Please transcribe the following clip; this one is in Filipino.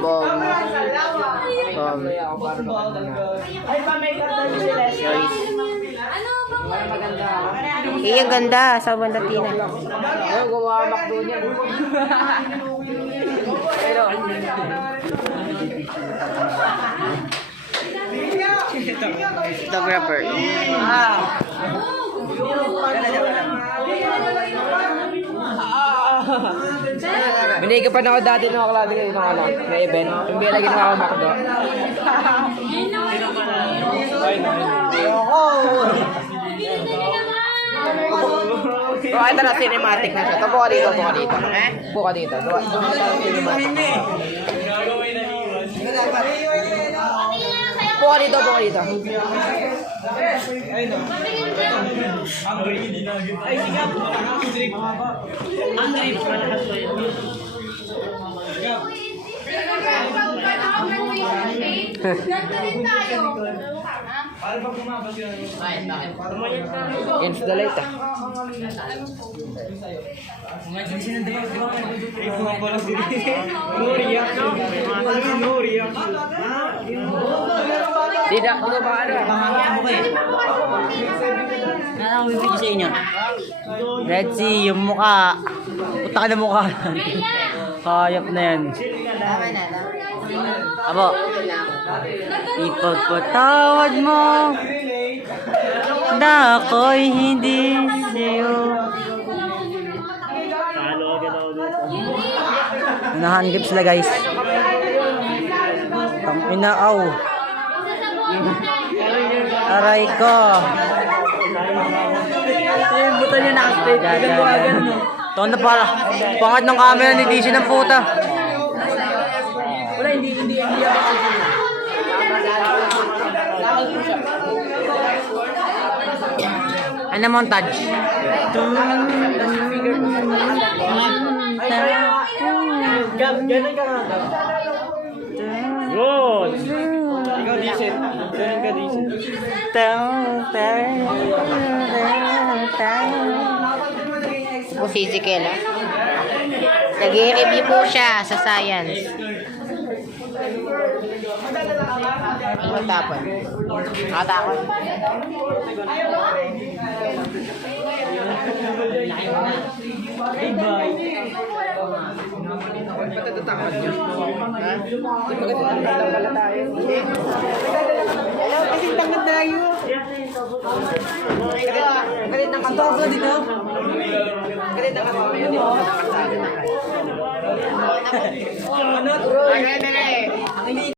Bong. Ay, pa may karton sila. Joyce. Ang ganda sa Bandatina. Ay, gumamak doon yan. Pero, Photographer. Binigay pa na ako dati nung kaklase kayo nung alam. May event. Yung bila ginawa ko makdo. Ito na cinematic na siya. Buka dito, buka dito. Buka dito. Buka dito, buka dito. Against the light Tidak ba ano? Ano ang bibigay sa inyo? Red Sea, yung mukha. Puta ka na mukha. Hayop na yan. Abo. Ipagpatawad mo na ako'y hindi sa'yo. Nahanggap sila guys. Tang-inaaw. Aray ko. Yung buto niya naka-straight. Gagawa-gan mo. Ito na pala. Pangat ng camera ni DC ng puta. Wala, hindi ako. Ano montage? Ganun ka nga. Yun! Ikaw decent. Ganun ka decent. Po si Ezekiel, ha? Nag-review po siya sa science. Ang matapon. Nakatakot. Patatatakot niyo. Ha? Magandang pala tayo. Kasi tangad tayo. Galit ng katogo dito. Galit ng katogo dito. Ang hindi